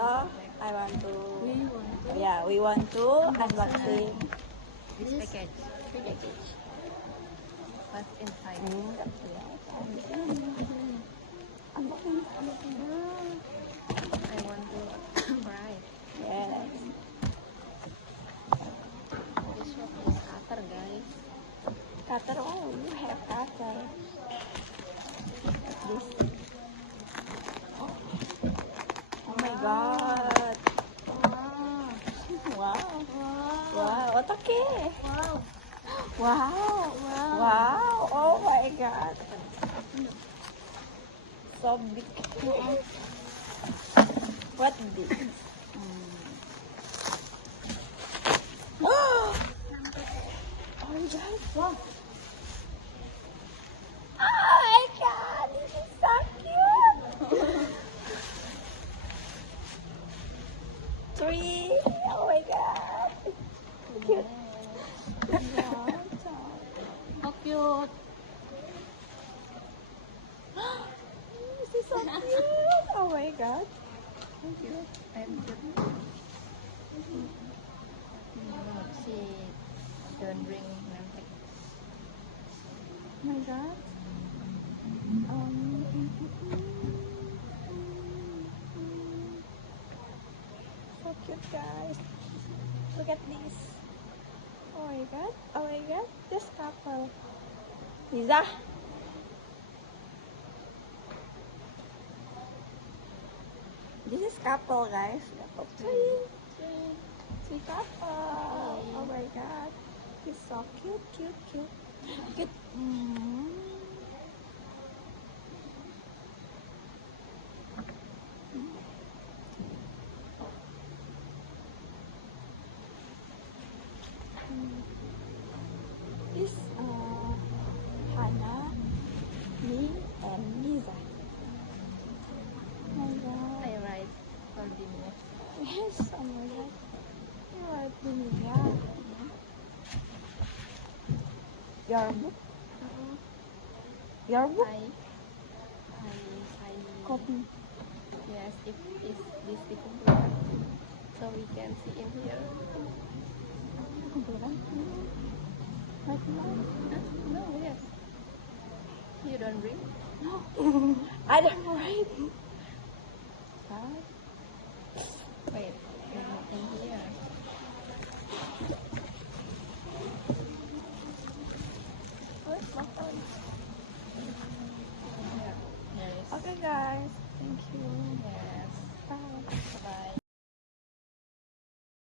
So I want to. We want to Yeah, we want to unboxing. this package. What's inside? Unboxing. I want to try. Yes. This one is cutter, guys. Cutter. Oh, you have cutter. This. Oh my God. Wow. Wow. Otake. Wow. Wow. Wow. Oh my God. So big. What this? Oh my God. Wow. Oh my God. This is so cute. Three. Oh my God. Cute. How cute. This is so cute. Oh my God. Cute. And cute. She don't bring nothing. Oh my God. So cute, guys. Look at this. Oh my God. Oh my God. This couple. Lisa. This is couple, guys. Couple. Three couple. Oh my God. He's so cute, cute, cute. Cute. This Hannah, me, and Lisa. Oh my God. I write for dinner. Yes, oh my God. You are Piniya. Your book? Your book? I Copy. yes, if is this the computer, so we can see in here. Kumpulan. Right now? No, yes. You don't read? No. I don't write. Huh?